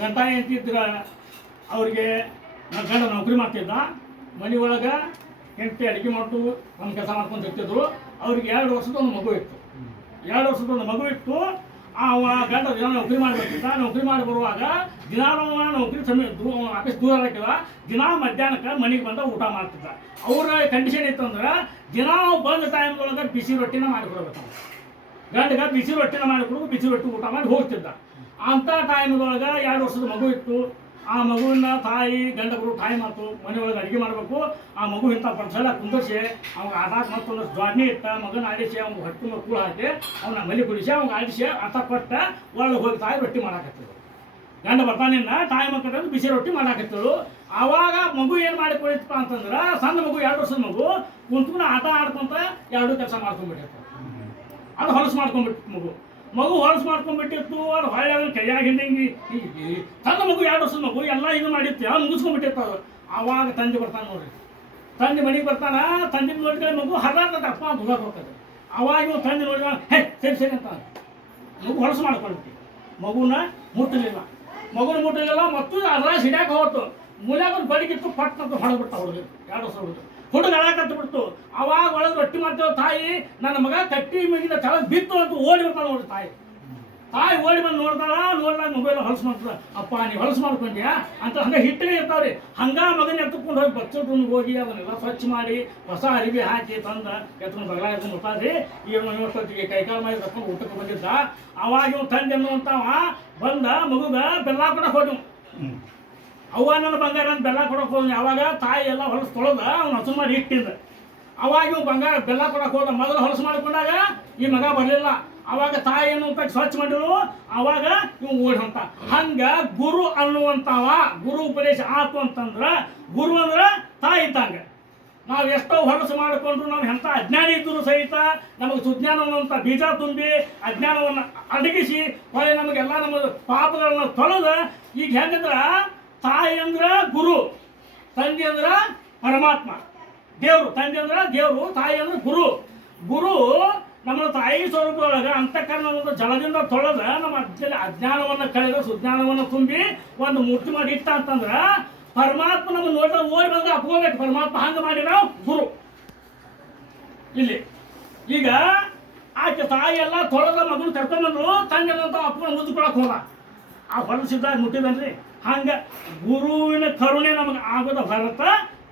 ಗಂಟ ಹೆಂಡ್ತಿದ್ರ ಅವ್ರಿಗೆ ಗಂಡ ನೌಕರಿ ಮಾಡ್ತಿದ್ದ, ಮನೆ ಒಳಗೆ ಹೆಂಡತಿ ಅಡುಗೆ ಮಾಡ್ತು ನಮ್ಮ ಕೆಲಸ ಮಾಡ್ಕೊಂಡು ಇರ್ತಿದ್ರು. ಅವ್ರಿಗೆ 2 ವರ್ಷದ ಒಂದು ಮಗು ಇತ್ತು. 2 ವರ್ಷದ ಒಂದು ಮಗು ಇತ್ತು. ಅವ ಗಂಡ ದಿನ ನೌಕರಿ ಮಾಡಬೇಕಿದ್ದ. ನೌಕರಿ ಮಾಡಿ ಬರುವಾಗ ದಿನಾನು ನೌಕರಿ ಆಫೀಸ್ ದೂರ ಹಾಕಿದ. ದಿನ ಮಧ್ಯಾಹ್ನಕ್ಕೆ ಮನೆಗೆ ಬಂದ ಊಟ ಮಾಡ್ತಿದ್ದ. ಅವ್ರ ಕಂಡೀಷನ್ ಇತ್ತಂದ್ರೆ ದಿನ ಬಂದ ಟೈಮ್ದೊಳಗೆ ಬಿಸಿ ರೊಟ್ಟಿನ ಮಾಡಿಕೊಡ್ಬೇಕು. ಗಂಡಗೆ ಬಿಸಿ ರೊಟ್ಟಿನ ಮಾಡಿಕೊಡ್ಬೇಕು, ಬಿಸಿ ರೊಟ್ಟಿ ಊಟ ಮಾಡಿ ಹೋಗ್ತಿದ್ದ. ಅಂಥ ಟೈಮ್ದೊಳಗೆ 2 ವರ್ಷದ ಮಗು ಇತ್ತು. ಆ ಮಗುವಿನ ತಾಯಿ ಗಂಡಗಳು ಟೈಮ್ ಆಯ್ತು, ಮನೆಯೊಳಗೆ ಅಡುಗೆ ಮಾಡಬೇಕು. ಆ ಮಗು ಇಂಥ ಪಡ್ಸಲ ಕುಂದರ್ಸಿ ಅವ್ಗೆ ಆಟಾಕ್ ಮತ್ತೊಂದು ಜ್ವಾಡ್ನಿ ಇಟ್ಟ ಮಗನ ಆಡಿಸಿ ಅವ್ಗೆ ಹೊಟ್ಟೆ ಕೂಳು ಹಾಕಿ ಅವನ ಮನೆ ಕುಡಿಸಿ ಅವ್ಗೆ ಆಡಿಸಿ ಆಟ ಕೊಟ್ಟ ಒಳಗೆ ಹೋಗಿ ತಾಯಿ ರೊಟ್ಟಿ ಮಾಡಾಕತ್ತಳು. ಗಂಡ ಬರ್ತಾನಿನ್ನ ಟೈಮ್ ಹಾಕಿದ್ರೆ ಬಿಸಿ ರೊಟ್ಟಿ ಮಾಡಾಕತ್ತಳು. ಆವಾಗ ಮಗು ಏನು ಮಾಡಿ ಕೊಡಿತಪ್ಪ ಅಂತಂದ್ರೆ, ಸಣ್ಣ ಮಗು 2 ವರ್ಷದ ಮಗು ಕುಂತ್ಕೊಂಡು ಆಟ ಆಡ್ಕೊಂತ 2 ಕೆಲಸ ಮಾಡ್ಕೊಂಡ್ಬಿಟ್ಟಿರ್ತಾರೆ. ಅದು ಹೊಲಸು ಮಾಡ್ಕೊಂಡ್ಬಿಟ್ಟು ಮಗು ಹೊಲಸು ಮಾಡ್ಕೊಂಡ್ಬಿಟ್ಟಿತ್ತು. ಅದು ಹೊಳ್ಳಿ ಕೈಯಾಗ ಹಿಂದಂಗಿ ಸಣ್ಣ ಮಗು 2 ವರ್ಷದ ಮಗು ಎಲ್ಲ ಇದು ಮಾಡಿತ್ತು, ಎಲ್ಲ ಮುಗಿಸ್ಕೊಂಡ್ಬಿಟ್ಟಿರ್ತಾವ. ಆವಾಗ ತಂದೆ ಬರ್ತಾನೆ ನೋಡ್ರಿ. ತಂದೆ ಮನೆಗೆ ಬರ್ತಾನ. ತಂದೆ ನೋಡಿದ್ರೆ ಮಗು ಹರ್ರಾಡ್ತದೆ, ಅಪ್ಪ ಅಂತ ಹೋಗಕ್ಕೆ ಹೋಗ್ತದೆ. ಅವಾಗ ಇವು ತಂದೆ ನೋಡಿದ ಸರಿ ಅಂತ ಮಗು ಹೊಲಸು ಮಾಡ್ಕೊಂಡ್ಬಿಟ್ಟು ಮಗುನ ಮುಟ್ಟಲಿಲ್ಲ. ಮತ್ತು ಅದರ ಸಿಡ್ಯಾಕ ಹೋಗ್ತು. ಮೂಲ್ಯಾಗ ಒಂದು ಬಡಿಗಿತ್ತು, ಪಟ್ಟಂತ ಹೊಡೆದ್ಬಿಟ್ಟ ಹುಡುಗ. 2 ವರ್ಷ ಹುಡುಗ ಅಳಕತ್ತು ಬಿಡ್ತು. ಅವಾಗ ಒಳಗೆ ರೊಟ್ಟಿ ಮಾಡ್ತೇವೆ ತಾಯಿ, ನನ್ನ ಮಗ ಕಟ್ಟಿ ಮಗಿನ ಕೆಳಗೆ ಬಿತ್ತು ಅಂತ ಓಡಿ ಬರ್ತಾಳೆ ನೋಡ್ರಿ ತಾಯಿ. ಓಡಿ ಬಂದು ನೋಡಿದಾಗ ಮೊಬೈಲ್ ಹೊಲಸು ಮಾಡ್ತದ. ಅಪ್ಪ ನೀವು ಹೊಲಸು ಮಾಡ್ಕೊಂಡ್ಯಾ ಅಂತ ಹಂಗೆ ಹಿಟ್ಟಿಗೆ ಇರ್ತಾವ್ರಿ. ಹಂಗ ಮಗನ ಎತ್ತುಕೊಂಡು ಹೋಗಿ ಬಚ್ಚಲ್ಕೊಂಡು ಹೋಗಿ ಅದನ್ನೆಲ್ಲ ಸ್ವಚ್ಛ ಮಾಡಿ ಹೊಸ ಅರಿವಿ ಹಾಕಿ ತಂದ ಎತ್ಕೊಂಡು ಬಗಲ ಎತ್ಕೊಂಡು ಬರ್ತಾರ್ರಿ. ಇವತ್ತೊತ್ತಿಗೆ ಕೈಕಾಲು ಮಾಡಿ ಕರ್ಕೊಂಡು ಊಟಕ್ಕೆ ಬಂದಿದ್ದ. ಅವಾಗ ಇವ್ ತಂದೆ ಅನ್ನುವಂಥವ ಬಂದ ಮಗುಗ ಬೆಲ್ಲ ಕೊಡಕ್ಕೆ ಹೋಗಿ. ಅವ್ವ ನನ್ನ ಬಂಗಾರ ಅಂತ ಬೆಲ್ಲ ಕೊಡಕ್ಕೆ ಹೋದ. ಅವಾಗ ತಾಯಿ ಎಲ್ಲ ಹೊಲಸು ತೊಳೆದ ಅವ್ನು ಹಸು ಮಾಡಿ ಇಟ್ಟಿದ್ದ. ಅವಾಗ ಇವು ಬಂಗಾರ ಬೆಲ್ಲ ಕೊಡಕ್ಕೆ ಹೋದ. ಮೊದಲು ಹೊಲಸು ಮಾಡಿಕೊಂಡಾಗ ಈ ಮಗ ಬರಲಿಲ್ಲ. ಅವಾಗ ತಾಯಿ ಅನ್ನುವಂಥ ಸ್ವಚ್ಛ ಮಾಡಿದ್ರು. ಅವಾಗ ಇವು ಓಡಿ ಹೊಂಟ. ಹಂಗ ಗುರು ಅನ್ನುವಂಥವ ಗುರು ಉಪದೇಶ ಆತು ಅಂತಂದ್ರೆ, ಗುರು ಅಂದ್ರೆ ತಾಯಿ ಇದ್ದಂಗೆ. ನಾವು ಎಷ್ಟೋ ಹೊಲಸು ಮಾಡಿಕೊಂಡ್ರು ನಾವು ಎಂಥ ಅಜ್ಞಾನಿ ಇದ್ದರೂ ಸಹಿತ ನಮಗೆ ಸುಜ್ಞಾನವಂತ ಬೀಜ ತುಂಬಿ ಅಜ್ಞಾನವನ್ನು ಅಡಗಿಸಿ ಹೊಳೆ ನಮಗೆಲ್ಲ ನಮ್ಮ ಪಾಪಗಳನ್ನ ತೊಳೆದ. ಈಗ ಹೆಂಗಂದ್ರೆ ತಾಯಿ ಅಂದ್ರೆ ಗುರು, ತಂದೆ ಅಂದ್ರೆ ಪರಮಾತ್ಮ, ದೇವರು. ತಂದೆ ಅಂದ್ರೆ ದೇವರು, ತಾಯಿ ಅಂದ್ರೆ ಗುರು. ನಮ್ಮ ತಾಯಿ ಸ್ವರೂಪದೊಳಗೆ ಅಂತಃಕರಣವನ್ನು ಜಲದಿಂದ ತೊಳೆದ ನಮ್ಮ ಅಜ್ಞಾನವನ್ನು ಕಳೆದ ಸುಜ್ಞಾನವನ್ನು ತುಂಬಿ ಒಂದು ಮೂರ್ತಿ ಮಾಡಿ ಇಟ್ಟ ಅಂತಂದ್ರೆ, ಪರಮಾತ್ಮ ನಮ್ಮ ನೋಡಿದ ಓಡಿ ಬಂದ್ರೆ ಅಪ್ಕೋಬೇಕು. ಪರಮಾತ್ಮ ಹಂಗೆ ಮಾಡಿ ನಾವು ಗುರು. ಇಲ್ಲಿ ಈಗ ಆಕೆ ತಾಯಿ ಎಲ್ಲ ತೊಳೆದ ಮಗನ ಕರ್ಕೊಂಡ್ಬಂದ್ರು. ತಂದೆಲ್ಲಂತ ಅಪ್ಪನ ಮುದ್ದು ಕೊಡಕ್ಕೆ ಹೋದ. ಆ ಹೊಲಸಿದ್ದಾಗ ಮುಟ್ಟಿದನ್ರಿ. ಹಂಗೆ ಗುರುವಿನ ಕರುಣೆ ನಮಗೆ ಆಗೋದ ಹೊರತ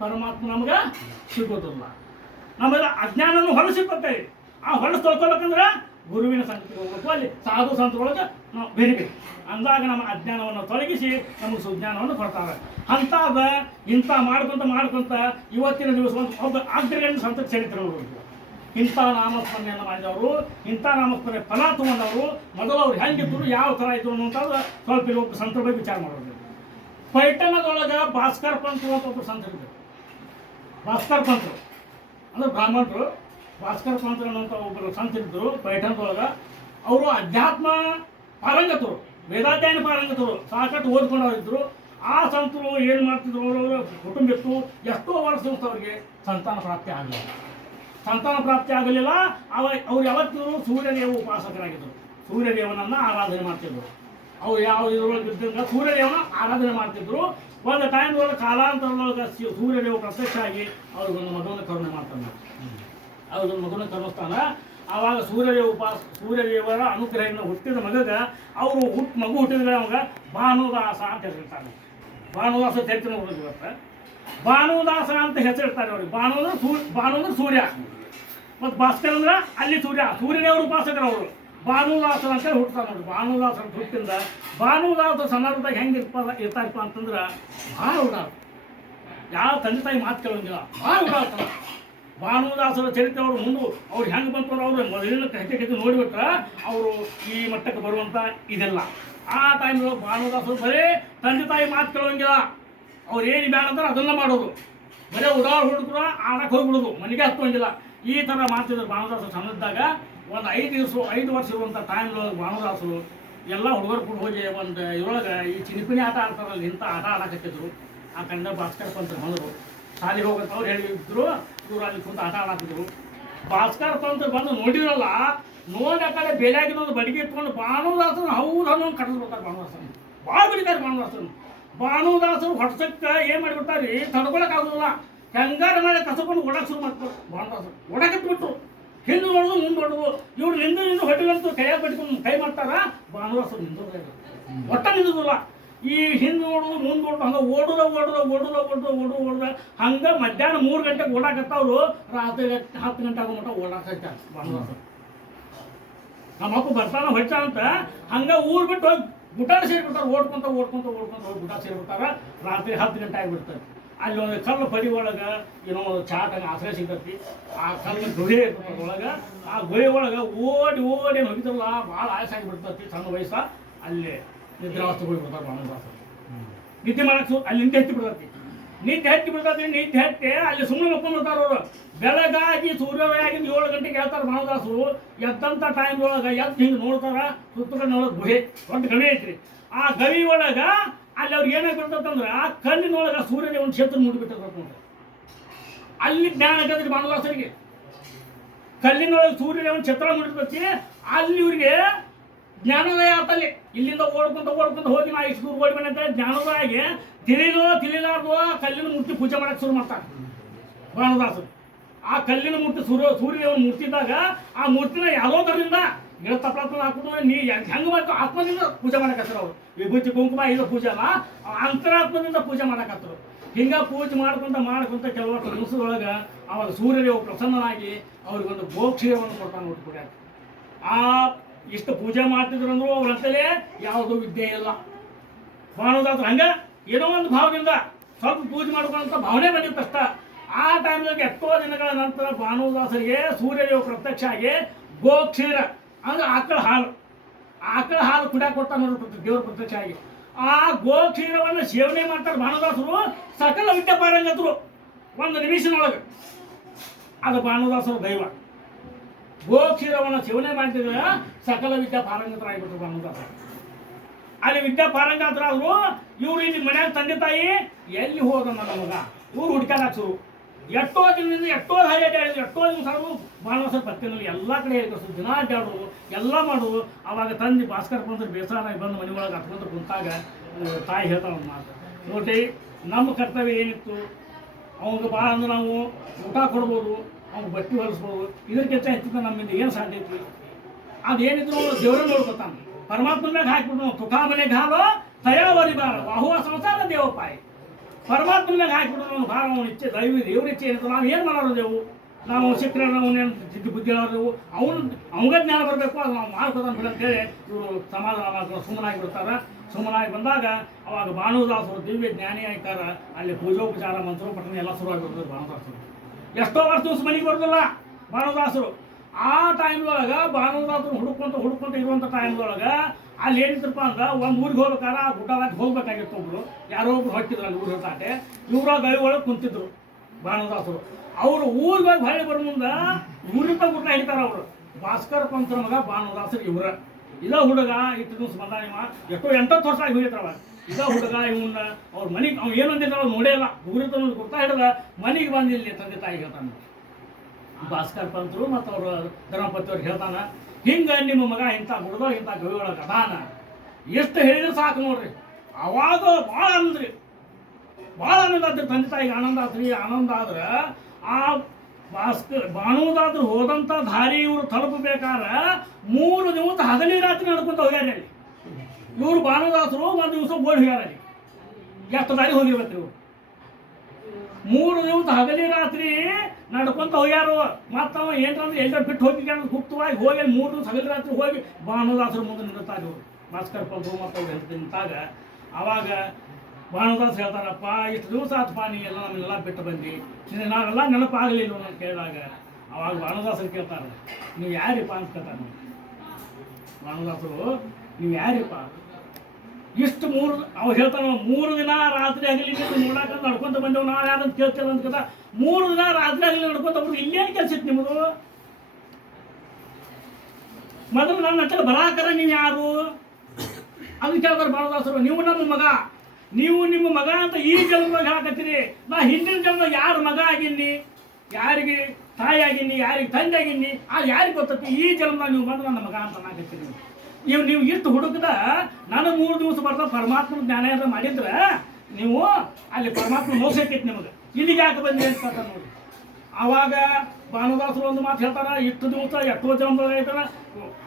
ಪರಮಾತ್ಮ ನಮಗೆ ಸಿಗೋದಿಲ್ಲ. ನಮಗೆ ಅಜ್ಞಾನವನ್ನು ಹೊಲಸಿರ್ತೈತೆ. ಆ ಹೊಲಸು ತೊಳ್ಕೊಬೇಕಂದ್ರೆ ಗುರುವಿನ ಸಂಗತಿಗೆ ಹೋಗ್ಬೇಕು. ಅಲ್ಲಿ ಸಾಧು ಸಂತರೊಳಗೆ ನಾವು ಬೆರಿಬೇಕು. ಅಂದಾಗ ನಮ್ಮ ಅಜ್ಞಾನವನ್ನು ತೊಲಗಿಸಿ ನಮಗೆ ಸುಜ್ಞಾನವನ್ನು ಕೊಡ್ತಾರೆ. ಅಂತಾದ ಇಂಥ ಮಾಡ್ಕೊಂತ ಇವತ್ತಿನ ದಿವಸ ಒಬ್ಬ ಅಗ್ರಗಣ್ಯ ಸಂತ ಚರಿತ್ರೆ ನೋಡಬೇಕು. ಇಂಥ ನಾಮಸ್ಮರಣೆಯನ್ನು ಮಾಡಿದವರು, ಇಂಥ ನಾಮಸ್ಮರಣೆ ಫಲ ತಗೊಂಡವರು, ಮೊದಲು ಅವ್ರು ಹೆಂಗಿದ್ರು, ಯಾವ ಥರ ಇದ್ರು ಅನ್ನೋಂಥದ್ದು ಸ್ವಲ್ಪ ಒಬ್ಬ ಸಂತರ ಬಗ್ಗೆ ವಿಚಾರ ಮಾಡೋದು. ಪೈಠಣದೊಳಗೆ ಭಾಸ್ಕರ ಪಂತರು ಅಂತ ಒಬ್ಬರು ಸಂತರಿದ್ರು. ಭಾಸ್ಕರ ಪಂತರು ಅಂದ್ರೆ ಬ್ರಾಹ್ಮಣರು. ಭಾಸ್ಕರ ಪಂತರು ಅನ್ನೋಂಥ ಒಬ್ಬರು ಸಂತರಿದ್ರು ಪೈಠಣದೊಳಗೆ. ಅವರು ಅಧ್ಯಾತ್ಮ ಪಾರಂಗತರು, ವೇದಾಧ್ಯಯನ ಪಾರಂಗತರು, ಸಾಕಷ್ಟು ಓದ್ಕೊಂಡವರಿದ್ದರು. ಆ ಸಂತರು ಏನು ಮಾಡ್ತಿದ್ರು, ಅವರು ಕುಟುಂಬ ಇತ್ತು. ಎಷ್ಟೋ ವರ್ಷ ಅವರಿಗೆ ಸಂತಾನ ಪ್ರಾಪ್ತಿ ಆಗಲಿಲ್ಲ. ಅವ್ರು ಯಾವತ್ತಿದ್ರು ಸೂರ್ಯದೇವ ಉಪಾಸಕರಾಗಿದ್ದರು. ಸೂರ್ಯದೇವನನ್ನು ಆರಾಧನೆ ಮಾಡ್ತಿದ್ರು. ಅವ್ರು ಯಾವ ಇದ್ರೊಳಗೆ ಇದ್ದಂಗೆ ಸೂರ್ಯದೇವನ ಆರಾಧನೆ ಮಾಡ್ತಿದ್ರು. ಒಂದು ಟೈಮ್ದೊಳಗೆ ಕಾಲಾಂತರದೊಳಗೆ ಸೂರ್ಯದೇವ ಪ್ರತ್ಯಕ್ಷ ಆಗಿ ಅವ್ರಿಗೊಂದು ಮಗುವನ್ನು ಕರುಣೆ ಮಾಡ್ತಾನೆ. ಅವ್ರಿಗೊಂದು ಮಗುವನ್ನು ಕರುಣಿಸ್ತಾನೆ. ಆವಾಗ ಸೂರ್ಯದೇವರ ಅನುಗ್ರಹದಿಂದ ಹುಟ್ಟಿದ ಮಗಗ ಅವರು ಮಗು ಹುಟ್ಟಿದ್ರೆ ಅವಾಗ ಭಾನುದಾಸ ಅಂತ ಹೆಸರಿರ್ತಾರೆ. ಭಾನುದಾಸ ಚರಿತ್ರೆ ನೋಡೋದು ಇವತ್ತು. ಭಾನುದಾಸ ಅಂತ ಹೆಸರಿರ್ತಾರೆ ಅವ್ರಿಗೆ. ಭಾನು ಅಂದ್ರೆ ಸೂರ್ಯ, ಮತ್ತು ಭಾಸ್ಕರ್ ಅಂದ್ರೆ ಅಲ್ಲಿ ಸೂರ್ಯದೇವರು ಉಪಾಸಕರು ಅವರು. ಭಾನುದಾಸರು ಅಂತ ಹುಡ್ತಾರೆ ನೋಡಿ. ಭಾನುದಾಸರ ಹುಟ್ಟಿಂದ ಭಾನುದಾಸ ಸಂದರ್ಭದಾಗ ಹೆಂಗೆ ಇರ್ತಾರಪ್ಪ ಅಂತಂದ್ರೆ ಭಾಳ ಉಡಾರ. ಯಾವ ತಂದೆ ತಾಯಿ ಮಾತು ಕೇಳೋಂಗಿಲ್ಲ, ಭಾಳ ಉಡಾಡ್ತಾರೆ. ಭಾನುದಾಸರ ಚರಿತ್ರೆ ಅವರು ಅವ್ರು ಹೆಂಗೆ ಬಂತವ್ರು, ಅವರು ಮೊದಲಿನ ಕತೆ ನೋಡಿಬಿಟ್ರೆ ಅವರು ಈ ಮಟ್ಟಕ್ಕೆ ಬರುವಂಥ ಇದೆಲ್ಲ. ಆ ಟೈಮ್ಗಳು ಭಾನುದಾಸರು ಬರೀ ತಂದೆ ತಾಯಿ ಮಾತು ಕೇಳೋಂಗಿಲ್ಲ. ಅವ್ರು ಏನು ಬೇಡ ಅಂದ್ರೆ ಅದನ್ನು ಮಾಡೋದು. ಬರೀ ಉಡಾರ ಹುಡುಗರು ಆಡಕ್ಕೆ ಹೋಗ್ಬಿಡೋದು, ಮನೆಗೆ ಹತ್ತೋಂಗಿಲ್ಲ. ಈ ಥರ ಮಾಡ್ತಿದ್ರು ಭಾನುದಾಸರು. ಸಣ್ಣದಾಗ ಒಂದು 5 ವರ್ಷ ಇರುವಂಥ ಟೈಮ್ದೊಳಗೆ ಭಾನುದಾಸರು ಎಲ್ಲ ಹುಡುಗರು ಕೂಡ ಹೋಗಿ ಒಂದು ಇದ್ರೊಳಗೆ ಈ ಚಿನಿಪಿನಿ ಆಟ ಆಡ್ತಾರಲ್ಲ, ಇಂಥ ಆಟ ಆಡಕತ್ತಿದ್ರು. ಆ ಕಣ್ಣ ಭಾಸ್ಕರ ಪಂತರು ಬಂದರು. ಶಾಲೆಗೆ ಹೋಗಂತವ್ರು ಹೇಳಿದ್ರು. ಇವ್ರು ಅಲ್ಲಿ ಕುಂತು ಆಟ ಆಡಾಕಿದ್ರು. ಭಾಸ್ಕರ ಪಂತರು ಬಂದು ನೋಡಿದ್ರಲ್ಲ, ನೋಡಿ ಆ ಕಡೆ ಬೇಲಾಗಿನ ಒಂದು ಬಡಿಗೆ ಇಟ್ಕೊಂಡು ಭಾನುದಾಸನ ಹೌದು ಅನ್ನೋ ಕಟ್ಟಿಸ್ಬಿಡ್ತಾರೆ. ಭಾನುದಾಸನ ಭಾಳ ಹೊಡೆದಾರ ಭಾನುದಾಸರು ಹೊಡ್ಸಕ್ಕೆ ಏನು ಮಾಡಿಬಿಟ್ಟಾರಿ, ತಡ್ಕೊಳಕ್ಕಾಗೋದಿಲ್ಲ. ಹೆಂಗಾರ ಮಾಡಿ ಕಸಕೊಂಡು ಓಡಕ್ಕೆ ಶುರು ಮಾಡ್ತಾರೆ ಭಾನುದಾಸರು. ಓಡಕತ್ಬಿಟ್ರು, ಹಿಂದೆ ಹೊಡೆದು ಮುಂದೆ ಹೊಡೆದು. ಇವ್ರು ನಿಂದು ಹೊಟ್ಟಿಲಂತೂ ಕೈಯಾಗ ಬಿಟ್ಕೊಂಡು ಕೈ ಮಾಡ್ತಾರ. ಭಾನುದಾಸರು ನಿಂದ ಒಟ್ಟ ನಿಂದಿಲ್ಲ. ಈ ಹಿಂದೆ ಓಡೋದು ಮುಂದೆ ಓಡೋದು ಹಂಗೆ ಓಡುದ ಹಂಗೆ ಮಧ್ಯಾಹ್ನ 3 ಗಂಟೆಗೆ ಓಡಾಕತ್ತವ್ರು. ರಾತ್ರಿ 10 ಗಂಟೆ ಆಗೋ ಮಟ್ಟ ಓಡಾಕತ್ತಾರ ಭಾನುದಾಸರು. ನಮ್ಮಪ್ಪ ಬರ್ತಾನ ಹೊಚ್ಚ ಅಂತ ಹಂಗೆ ಊರು ಬಿಟ್ಟು ಹೋಗಿ ಗುಟಾಡ ಸೇರಿಬಿಡ್ತಾರೆ. ಓಡ್ಕೊಂತ ಹೋಗಿ ಗುಟಾಡ ಸೇರಿಬಿಡ್ತಾರ. ರಾತ್ರಿ 10 ಗಂಟೆ ಆಗಿಬಿಡ್ತಾರೆ. ಅಲ್ಲಿ ಒಂದು ಕಲ್ಲು ಪಡಿ ಒಳಗೆ ಏನೋ ಒಂದು ಚಾಟಂಗೆ ಆಶ್ರಯ ಸಿಗ್ತೈತಿ. ಆ ಕಲ್ಲು ಗುಹೆ ಇರ್ತದೆ ಒಳಗೆ. ಆ ಗುಹೆ ಒಳಗೆ ಓಡಿ ಏನು ಹೋಗಿದ್ರಲ್ಲ, ಭಾಳ ಆಯಸ ಆಗಿಬಿಡ್ತೈತಿ. ಸಣ್ಣ ವಯಸ್ಸ ಅಲ್ಲಿ ನಿದ್ರಾವಸ್ಥೆಗೆ ಹೋಗಿಬಿಡ್ತಾರೆ ಭಾನುದಾಸರು. ನಿದ್ದೆ ಮಾಡಕ್ಕೆ ಅಲ್ಲಿ ನಿದ್ದೆ ಹತ್ತಿ ಬಿಡ್ತೈತಿ. ನಿದ್ದೆ ಹತ್ತಿ ಅಲ್ಲಿ ಸುಮ್ಮನೆ ಮಕ್ಕೊಂಡ್ಬಿಡ್ತಾರೆ ಅವರು. ಬೆಳಗಾಗಿ ಸೂರ್ಯೋದಯ ಆಗಿಂದ 7 ಗಂಟೆಗೆ ಹೇಳ್ತಾರೆ ಭಾನುದಾಸರು. ಎದ್ದಂಥ ಟೈಮ್ದೊಳಗೆ ಎದ್ದು ಹಿಂಗೆ ನೋಡ್ತಾರ. ಸುತ್ತಕಡೆ ಗುಹೆ ದೊಡ್ಡ ಗವಿ ಐತ್ರಿ. ಆ ಗವಿ ಒಳಗೆ ಅಲ್ಲಿ ಅವ್ರಿಗೆ ಏನಾಗ್ಬಿಡ್ತಂದ್ರೆ ಆ ಕಣ್ಣಿನೊಳಗೆ ಸೂರ್ಯನ ಒಂದು ಕ್ಷೇತ್ರ ಮುಟ್ಟಿಬಿಟ್ಟಿರ್ತದೆ ನೋಡ್ರಿ. ಅಲ್ಲಿ ಜ್ಞಾನ ಆಗದ್ರಿ ಭಾನುದಾಸರಿಗೆ. ಕಲ್ಲಿನೊಳಗೆ ಸೂರ್ಯನ ಒಂದು ಛತ್ರ ಮುಟ್ಟಿರ್ತೈತಿ. ಅಲ್ಲಿ ಇವ್ರಿಗೆ ಜ್ಞಾನೋದಯ ಆತಲ್ಲಿ. ಇಲ್ಲಿಂದ ಓಡ್ಕೊಂತ ಹೋಗಿ ನಾ ಇಷ್ಟು ದೂರ ಓಡಿ ಬಂದಂತೆ ಜ್ಞಾನೋದಯಗೆ ತಿಳಿಲಾರ್ದೋ ಕಲ್ಲಿನ ಮೂರ್ತಿ ಪೂಜೆ ಮಾಡಕ್ಕೆ ಶುರು ಮಾಡ್ತಾರೆ ಭಾನುದಾಸರು. ಆ ಕಲ್ಲಿನ ಮೂರ್ತಿ ಸೂರ್ಯದೇವನ ಮೂರ್ತಿ ಇದ್ದಾಗ ಆ ಮೂರ್ತಿನ ಯಾವುದೋ ಥರದಿಂದ ಗಿಡ ತಪ್ಪಲ ಹಾಕೋದು ನೀ ಹೆಂಗೆ ಮಾಡ್ತು ಆತ್ಮದಿಂದ ಪೂಜೆ ಮಾಡಕತ್ತಾರ ಅವರು. ವಿಭೂತಿ ಕುಂಕುಮ ಇದು ಪೂಜೆ ಅಲ್ಲ, ಅಂತರಾತ್ಮದಿಂದ ಪೂಜೆ ಮಾಡಕತ್ತರು. ಹಿಂಗೆ ಪೂಜೆ ಮಾಡ್ಕೊಂತ ಕೆಲವಷ್ಟು ದಿವಸದೊಳಗೆ ಅವಾಗ ಸೂರ್ಯದೇವ ಪ್ರಸನ್ನನಾಗಿ ಅವ್ರಿಗೊಂದು ಗೋಕ್ಷೀರವನ್ನು ಕೊಡ್ತಾನೆ ನೋಡ್ಬಿಡ್ಯಾಕ. ಆ ಇಷ್ಟು ಪೂಜೆ ಮಾಡ್ತಿದ್ರು ಅಂದ್ರು ಅವ್ರಂತಲೇ ಯಾವುದೂ ವಿದ್ಯೆ ಇಲ್ಲ ಭಾನುದಾಸರು. ಹಂಗೆ ಏನೋ ಒಂದು ಭಾವದಿಂದ ಸ್ವಲ್ಪ ಪೂಜೆ ಮಾಡ್ಕೊಂತ ಭಾವನೆ ಬಂದಿತ್ತಷ್ಟ. ಆ ಟೈಮ್ದಾಗ ಎಷ್ಟೋ ದಿನಗಳ ನಂತರ ಭಾನುದಾಸರಿಗೆ ಸೂರ್ಯದೇವ ಪ್ರತ್ಯಕ್ಷ ಆಗಿ ಗೋಕ್ಷೀರ ಅಂದ್ರೆ ಆಕಳ ಹಾಲು ಕುಡಿಯಾಕ ಕೊಡ್ತಾ ನೋಡ್ಬಿಟ್ಟು ದೇವ್ರ ಪ್ರತ್ಯಕ್ಷ ಆಗಿ ಆ ಗೋಕ್ಷೀರವನ್ನು ಸೇವನೆ ಮಾಡ್ತಾರೆ ಭಾನುದಾಸರು. ಸಕಲ ವಿದ್ಯೆ ಪಾರಂಗತರು ಒಂದು ನಿಮಿಷನೊಳಗೆ. ಅದು ಭಾನುದಾಸರು ದೈವ. ಗೋಕ್ಷೀರವನ್ನು ಸೇವನೆ ಮಾಡ್ತಿದ್ರೆ ಸಕಲ ವಿದ್ಯಾ ಪಾರಂಗತರಾಗಿಬಿಟ್ರು ಭಾನುದಾಸರು. ಅಲ್ಲಿ ವಿದ್ಯಾ ಪಾರಂಗತರಾದ್ರು. ಇವ್ರು ಇಲ್ಲಿ ಮನ್ಯಾಗ ತಂದೆ ತಾಯಿ ಎಲ್ಲಿ ಹೋದ ನನ್ನ ಮಗ ಇವ್ರು ಹುಡ್ಕಾಡಾಕ್ಸರು. ಎಷ್ಟೋ ದಿನದಿಂದ ಎಷ್ಟೋ ದಿನ ಸಾರು ಭಾನುದಾಸರ ಪತ್ತಿನಲ್ಲಿ ಎಲ್ಲ ಕಡೆ ಹೇಳ್ಕಸು. ದಿನ ಅಡ್ಡಾಡೋದು ಎಲ್ಲ ಮಾಡೋದು. ಅವಾಗ ತಂದೆ ಭಾಸ್ಕರ ಬಂದ್ರೆ ಬೇಸರಾಗಿ ಬಂದು ಮನೆ ಒಳಗೆ ಹತ್ಕೊಂತ ಕುಂತಾಗ ತಾಯಿ ಹೇಳ್ತಾಳೆ ಒಂದು ಮಾತು, ನೋಡಿ ನಮ್ಮ ಕರ್ತವ್ಯ ಏನಿತ್ತು, ಅವಾಗ ಭಾಳ ಅಂದ್ರೆ ನಾವು ಊಟ ಕೊಡ್ಬೋದು, ಅವ್ನು ಬಟ್ಟೆ ಹೊಲಿಸ್ಬೋದು. ಇದಕ್ಕಿಂತ ಹೆಚ್ಚಿನ ನಮ್ಮಿಂದ ಏನು ಸಾಧ್ಯ ಐತಿ? ಅದೇನಿದ್ರು ದೇವರೇ ನೋಡ್ಕೊತಾನೆ. ಪರಮಾತ್ಮ ಮ್ಯಾಗ ಹಾಕ್ಬಿಟ್ಟು ತುಕಾ ಮನೆಗೆ ಹಾಲು ತಯಾವರಿ ಬಾರ ವಾಹುವ ಸಂಸಾರ ದೇವಪ್ಪಾಯ. ಪರಮಾತ್ಮ ಮ್ಯಾಗ ಹಾಕ್ಬಿಟ್ಟು ನಾವು ಭಾರ ಅವನ ಇಚ್ಛೆ ದೇವ್ರ ಇಚ್ಛೆ ಏನಿತ್ತು. ನಾವು ಏನು ಮಾಡೋದೇವು? ನಾವು ಸಿಕ್ಕರೆ ಅವನೇನು ಸಿದ್ಧಿ ಬುದ್ಧಿ ಹೇಳೋದೇವು. ಅವಂಗ ಜ್ಞಾನ ಬರಬೇಕು, ಅದು ನಾವು ಮಾಡ್ಕೋತಾನೆ ಬಿಡ ಅಂತೇಳಿ ಇವರು ಸಮಾಧಾನ ಮಾಡ್ಕೊಂಡು ಸುಮ್ಮನಾಗಿ ಬಿಡ್ತಾರೆ. ಸುಮ್ಮನಾಗಿ ಬಂದಾಗ ಅವಾಗ ಭಾನುದಾಸರು ದಿವ್ಯ ಜ್ಞಾನಿ ಆಯ್ತಾರ. ಅಲ್ಲಿ ಪೂಜೋಪಚಾರ ಮಂತ್ರ ಪಟ್ಟಣ ಎಲ್ಲ ಶುರುವಾಗಿರ್ತದೆ ಭಾನುದಾಸರು. ಎಷ್ಟೋ ವರ್ಷ ದಿವಸ ಮನೆಗೆ ಬರೋದಿಲ್ಲ ಭಾನುದಾಸರು. ಆ ಟೈಮ್ದೊಳಗೆ ಭಾನುದಾಸರು ಹುಡುಕೊಂತ ಇರುವಂಥ ಟೈಮ್ದೊಳಗೆ ಅಲ್ಲಿ ಏನಿತ್ತಪ್ಪ ಅಂದ್ರೆ ಒಂದು ಊರಿಗೆ ಹೋಗ್ಬೇಕಾರೆ ಆ ಗುಡ್ಡದಾಟಿ ಹೋಗ್ಬೇಕಾಗಿತ್ತು. ಒಬ್ರು ಯಾರೋ ಒಬ್ರು ಹೊಟ್ಟಿದ್ರು ಅಲ್ಲಿ ಊರಿಗೆ ತಾಟೆ. ಇವರ ಗವಿ ಒಳಗೆ ಕುಂತಿದ್ರು ಭಾನುದಾಸರು. ಅವರು ಊರಿಗೆ ಹೋಗಿ ಹೊಳ್ಳಿ ಬರೋ ಮುಂದೆ ಊರಿಂದ ಗುಡ್ಡ ಹಿಡಿತಾರೆ ಅವರು. ಭಾಸ್ಕರ ಪಂತರ ಮಗ ಭಾನುದಾಸರು ಇವರ. ಇದ ಹುಡುಗ ಇಷ್ಟು ದಿವಸ ಬಂದ ನಿಮ್ಮ ಎಷ್ಟೋ 8 ವರ್ಷ ಆಗಿ ಹೋಗಿರ್ತಾವ. ಇದ ಹುಡುಗ ಇವನ್ನ ಅವ್ರ ಮನೆಗೆ ಅವ್ನು ಏನಂದಿಲ್ಲ, ಅವ್ರು ನೋಡೇ ಇಲ್ಲ. ಊರಿಂದ ಗುಡ್ಡ ಹಿಡಿದ ಮನೆಗೆ ಬಂದಿಲ್ಲ ತಂದೆ ತಾಯಿ ಹೇಳ್ತಾನೆ. ಭಾಸ್ಕರ ಪಂತರು ಮತ್ತು ಅವರು ಧರ್ಮಪತಿ ಅವ್ರಿಗೆ ಹೇಳ್ತಾನೆ, ಹಿಂಗೆ ನಿಮ್ಮ ಮಗ ಇಂಥ ಗುಡ್ದ ಇಂಥ ಗವಿ ಒಳಗೆ ಅದಾನ. ಎಷ್ಟು ಹೇಳಿದ್ರೆ ಸಾಕು ನೋಡ್ರಿ. ಅವಾಗ ಭಾಳ ಅಂದ್ರಿ, ಭಾಳ ಆನಂದ ಆದ್ರಿ. ತಂದೆ ತಾಯಿಗೆ ಆನಂದ ಆತ್ರಿ. ಆನಂದ ಆದ್ರೆ ಆ ಭಾನುದಾಸರು ಹೋದಂಥ ದಾರಿ ಇವರು ತಲುಪಬೇಕಾದ್ರೆ 3 ದಿವಸ ಹಗಲಿ ರಾತ್ರಿ ನಡ್ಕೊಂತ ಹೋಗ್ಯಾರ. ಅಲ್ಲಿ ಇವರು ಭಾನುದಾಸರು 1 ದಿವಸ ಓಡಿ ಹೋಗ್ಯಾರ. ಅಲ್ಲಿ ಎಷ್ಟು ದಾರಿ ಹೋಗಿರ್ಬೇಕು ಇವರು. 3 ದಿವಸ ಹಗಲಿ ರಾತ್ರಿ ನಡ್ಕೊಂತ ಹೋಗ್ಯಾರು. ಮತ್ತು ಅವ ಏನಂದ್ರೆ ಎಲ್ಲರೂ ಬಿಟ್ಟು ಹೋಗಿ ಗುಪ್ತವಾಗಿ ಹೋಗಿ 3 ದಿವಸ ಹಗಲಿ ರಾತ್ರಿ ಹೋಗಿ ಭಾನುದಾಸರು ಮುಂದೆ ನಿಲ್ತಾರೆ ಇವರು. ಭಾಸ್ಕರ ಪಂತರು ಮತ್ತು ಅವ್ರು ನಿಂತಾಗ ಆವಾಗ ಭಾನುದಾಸರು ಹೇಳ್ತಾರಪ್ಪ, ಇಷ್ಟು ದಿವಸ ಆತ್ಮ ನೀ ಎಲ್ಲ ನಮ್ಮನ್ನೆಲ್ಲ ಬಿಟ್ಟು ಬಂದು ನಾವೆಲ್ಲ ನೆನಪಾಗಲಿಲ್ಲ ಅಂತ ಕೇಳಿದಾಗ ಅವಾಗ ಭಾನುದಾಸರು ಕೇಳ್ತಾರೆ, ನೀವು ಯಾರಿಪ್ಪ ಅಂತ ಕೇಳ್ತಾರೆ. ಭಾನುದಾಸರು ನೀವು ಯಾರಿಪ್ಪ? ಇಷ್ಟು ಅವ್ರು ಹೇಳ್ತಾನೆ, 3 ದಿನ ರಾತ್ರಿ ಆಗಲಿ ನೋಡಾಕ ನಡ್ಕೊಂತ ಬಂದೆವು. ನಾವು ಯಾರಂತ ಕೇಳ್ತೇವೆ ಅಂತ ಕೇಳ್ತಾ 3 ದಿನ ರಾತ್ರಿ ಆಗಲಿ ನಡ್ಕೊಂತ ಬಂದು ಇಲ್ಲೇನು ಕೆಲಸ ಇತ್ತು ನಿಮ್ಮದು? ಮೊದಲು ನನ್ನ ಹತ್ರ ಬರಾಕರ ನೀವು ಯಾರು ಅದನ್ನು ಕೇಳ್ತಾರೆ ಭಾನುದಾಸರು. ನೀವು ನಮ್ಮ ಮಗ, ನೀವು ನಿಮ್ಮ ಮಗ ಅಂತ ಈ ಜನ್ಮದಾಗ ಹೇಳಕತ್ತೀರಿ. ನಾ ಹಿಂದಿನ ಜನ್ಮದಾಗ ಯಾರು ಮಗ ಆಗಿನಿ, ಯಾರಿಗೆ ತಾಯಿ ಆಗಿನಿ, ಯಾರಿಗೆ ತಂದೆ ಆಗಿನಿ, ಯಾರಿಗೆ ಗೊತ್ತೈತಿ? ಈ ಜನ್ಮದಾಗ ನೀವು ಬಂದು ನನ್ನ ಮಗ ಅಂತ ನಾಕತ್ತೀರಿ. ನೀವು ಇಷ್ಟು ಹುಡುಕದ ನಾನು 3 ದಿವಸ ಬರ್ತಾ ಪರಮಾತ್ಮನ ಜ್ಞಾನ ಏನಾರ ಮಾಡಿದ್ರೆ ನೀವು ಅಲ್ಲಿ ಪರಮಾತ್ಮ ಮೋಸ ಐತೈತಿ ನಿಮಗೆ. ಇಲ್ಲಿಗೆ ಯಾಕೆ ಬಂದು ಅಂತ ನೋಡಿ. ಆವಾಗ ಭಾನುದಾಸರು ಒಂದು ಮಾತು ಹೇಳ್ತಾರ, ಇಷ್ಟು ದಿವಸ ಎಷ್ಟೋ ಜನ್ಮದೊಳಗೆ ಐತಾರ,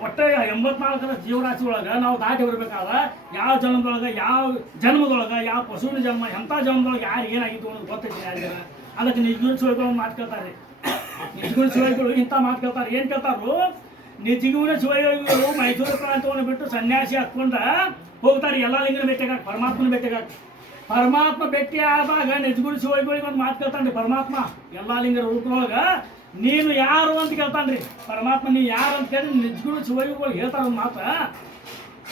ಒಟ್ಟೆ 84 ಜೀವರಾಶಿ ಒಳಗೆ ನಾವು ದಾಟಿ ಬರಬೇಕಾದ್ರೆ ಯಾವ ಜನ್ಮದೊಳಗೆ ಯಾವ ಪಶುವಿನ ಜನ್ಮ ಎಂಥ ಜನ್ಮದೊಳಗೆ ಯಾರು ಏನಾಗಿತ್ತು ಅನ್ನೋದು ಗೊತ್ತೈತಿ ಯಾರಿಗಾರ. ಅದಕ್ಕೆ ನಿಜಗುಣ ಶಿವಗಳು ಮಾತು ಕೇಳ್ತಾರೆ. ನಿಜಗುಣ ಶಿವಗಳು ಇಂಥ ಮಾತು ಕೇಳ್ತಾರೆ. ಏನು ಕೇಳ್ತಾರು? ನಿಜಗುಣ ಶಿವಗಳು ಮೈಸೂರು ಪ್ರಾಂತವನ್ನು ಬಿಟ್ಟು ಸನ್ಯಾಸಿ ಹಾಕ್ಕೊಂಡ ಹೋಗ್ತಾರೆ ಎಲ್ಲ ಲಿಂಗನ ಭೇಟಿಯಾಗ, ಪರಮಾತ್ಮನ ಭೇಟಿಯಾಗ. ಪರಮಾತ್ಮ ಭೇಟಿ ಆದಾಗ ನಿಜಗುಣ ಶಿವಗಳಿಗೆ ಒಂದು ಮಾತು ಕೇಳ್ತಾನ್ರಿ ಪರಮಾತ್ಮ ಎಲ್ಲ ಲಿಂಗರ ರೂಪದೊಳಗೆ. ನೀನು ಯಾರು ಅಂತ ಕೇಳ್ತಾನ್ರಿ ಪರಮಾತ್ಮ. ನೀ ಯಾರು ಅಂತ ಕೇಳಿ ನಿಜಗುಣ ಶಿವಗಳು ಹೇಳ್ತಾರ ಒಂದು ಮಾತು.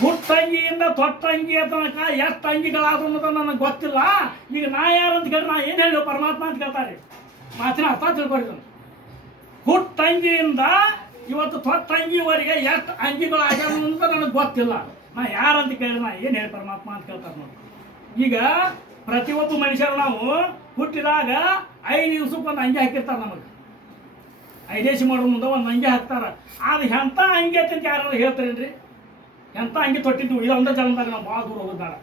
ಹುಟ್ಟಂಗಿಯಿಂದ ತೊಟ್ಟಂಗಿಯ ತನಕ ಎಷ್ಟು ಅಂಗಿಗಳಾದ್ರು ಅನ್ನೋದು ನನಗೆ ಗೊತ್ತಿಲ್ಲ. ಈಗ ನಾ ಯಾರು ಅಂತ ಕೇಳಿ ನಾ ಏನು ಹೇಳಿ ಪರಮಾತ್ಮ ಅಂತ ಕೇಳ್ತಾರೆ. ಮಾತಿನ ಅರ್ಥ ತಿಳ್ಕೊಡಿದ್ರು. ಹುಟ್ಟಂಗಿಯಿಂದ ಇವತ್ತು ತೊಟ್ಟಂಗಿವರೆಗೆ ಎಷ್ಟು ಅಂಗಿಗಳಾಗ್ಯಾವ ಅಂತ ನನಗೆ ಗೊತ್ತಿಲ್ಲ. ನಾ ಯಾರು ಅಂತ ಕೇಳಿ ನಾ ಏನು ಹೇಳಿ ಪರಮಾತ್ಮ ಅಂತ ಕೇಳ್ತಾರೆ ನೋಡಿ. ಈಗ ಪ್ರತಿಯೊಬ್ಬ ಮನುಷ್ಯರು ನಾವು ಹುಟ್ಟಿದಾಗ 5 ದಿವಸಕ್ಕೆ ಒಂದು ಅಂಗಿ ಹಾಕಿರ್ತಾರೆ. ನಮಗೆ 5 ಮಾಡೋ ಮುಂದೆ ಒಂದು ಅಂಗಿ ಹಾಕ್ತಾರೆ. ಅದು ಎಂಥ ಅಂಗಿ ಅಂತ ಯಾರು ಹೇಳ್ತಾರೇನ್ರಿ? ಎಂಥ ಅಂಗಿ ತೊಟ್ಟಿದ್ದು ಇಲ್ಲ ಒಂದೇ ಜನ್ಮದಾಗ ನಾವು ಭಾಳ ದೂರ ಹೋಗಿದ್ದಾರ.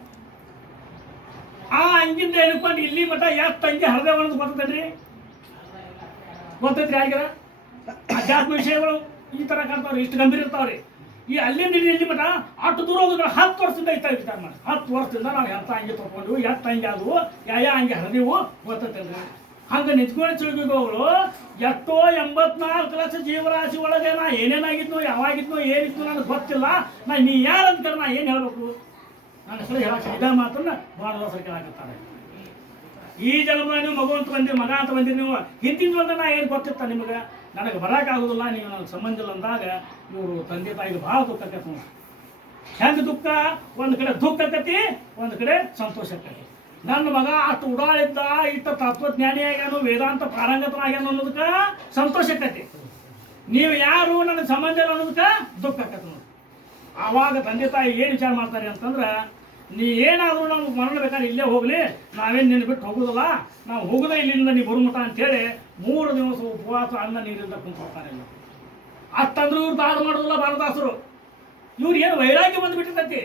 ಆ ಅಂಗಿಂದ ಹೇಳ್ಕೊಂಡು ಇಲ್ಲಿ ಮಟ್ಟ ಎಷ್ಟು ಅಂಗಿ ಹರಿದೆ ಅನ್ನೋದು ಗೊತ್ತೈತ್ರಿ? ಗೊತ್ತೈತ್ರಿ ಆಗಿರ ಅಧ್ಯಾತ್ಮ ವಿಷಯಗಳು ಈ ಥರ ಕಾಣ್ತಾವ್ರಿ, ಇಷ್ಟು ಗಂಭೀರ ಇರ್ತಾವ್ರಿ. ಈ ಅಲ್ಲಿಂದ ಇಲ್ಲಿ ಮಟ್ಟ ಅಷ್ಟು ದೂರ ಹೋಗಿದ್ರೆ 10 ವರ್ಷದಿಂದ ಐತಾ ವಿಚಾರ ಮಾಡಿ. 10 ವರ್ಷದಿಂದ ನಾವು ಎಂಥ ಅಂಗಿ ತೊಗೊಂಡು ಎಷ್ಟು ಅಂಗಿ ಆದವು ಯಾವ ಅಂಗಿ ಹರಿದೆವು ಗೊತ್ತೈತಲ್ರಿ. ಹಂಗೆ ನಿಜಗುಣ ಶಿವಗಳು ಎಷ್ಟೋ 84 ಲಕ್ಷ ಜೀವರಾಶಿ ಒಳಗೆ ನಾ ಏನೇನಾಗಿದ್ನೋ ಯಾವಾಗಿದ್ನೋ ಏನಿದ್ನೋ ನನಗೆ ಗೊತ್ತಿಲ್ಲ. ನೀ ಯಾರು ಅಂತ ಕೇಳಿ ನಾ ಏನು ಹೇಳಬೇಕು? ನನ್ನ ಹೆಸರು ಹೇಳಕ್ಕೆ ಇದ ಮಾತನ್ನ ಭಾನುದಾಸರು ಕೇಳಾಕತ್ತಾರೆ. ಈ ಜನ್ಮ ನೀವು ಮಗು ಅಂತ ಬಂದಿರಿ, ಮಗ ಅಂತ ಬಂದಿರಿ, ನೀವು ಹಿಂದಿನ ಜನ್ಮದಾಗ ನಾ ಏನು ಗೊತ್ತಿರ್ತ ನಿಮಗೆ? ನನಗೆ ಬರೋಕ್ಕಾಗೋದಿಲ್ಲ, ನೀವು ನನಗೆ ಸಂಬಂಧ ಇಲ್ಲ ಅಂದಾಗ ಇವರು ತಂದೆ ತಾಯಿಗೆ ಭಾಳ ದುಃಖ ಆಕೈತೆ ನೋಡಿ. ಹೆಂಗೆ ದುಃಖ? ಒಂದು ಕಡೆ ದುಃಖ ಆಕತಿ, ಒಂದು ಕಡೆ ಸಂತೋಷ ಆಕತಿ. ನನ್ನ ಮಗ ಅಷ್ಟು ಉಡಾಳಿದ್ದ, ಇಷ್ಟ ತತ್ವಜ್ಞಾನಿ ಆಗ್ಯಾನು, ವೇದಾಂತ ಪಾರಂಗತನಾಗ್ಯಾನು ಅನ್ನೋದಕ್ಕೆ ಸಂತೋಷ ಆಕತಿ. ನೀವು ಯಾರು ನನಗೆ ಸಂಬಂಧ ಇಲ್ಲ ಅನ್ನೋದಕ್ಕೆ ದುಃಖ ಆಕತಿ ನೋಡಿ. ಆವಾಗ ತಂದೆ ತಾಯಿ ಏನು ವಿಚಾರ ಮಾಡ್ತಾರೆ ಅಂತಂದ್ರೆ, ನೀ ಏನಾದರೂ ನಮ್ಗೆ ಮರಣ ಬೇಕಾದ್ರೆ ಇಲ್ಲೇ ಹೋಗಲಿ, ನಾವೇನು ನಿನ್ನ ಬಿಟ್ಟು ಹೋಗೋದಿಲ್ಲ, ನಾವು ಹೋಗೋದೇ ಇಲ್ಲಿಂದ ನೀವು ಬರುಮಟ ಅಂತೇಳಿ 3 ದಿವಸ ಉಪವಾಸ ಅನ್ನ ನೀರಿಂದ ಕುಂತ್ಕೊಳ್ತಾರೆ. ಅಷ್ಟಂದ್ರೂ ಇವ್ರು ದಾದ ಮಾಡೋದಿಲ್ಲ ಭಾನುದಾಸರು. ಇವ್ರು ಏನು ವೈರಾಗ್ಯ ಬಂದುಬಿಟ್ಟಿರ್ತೈತಿ.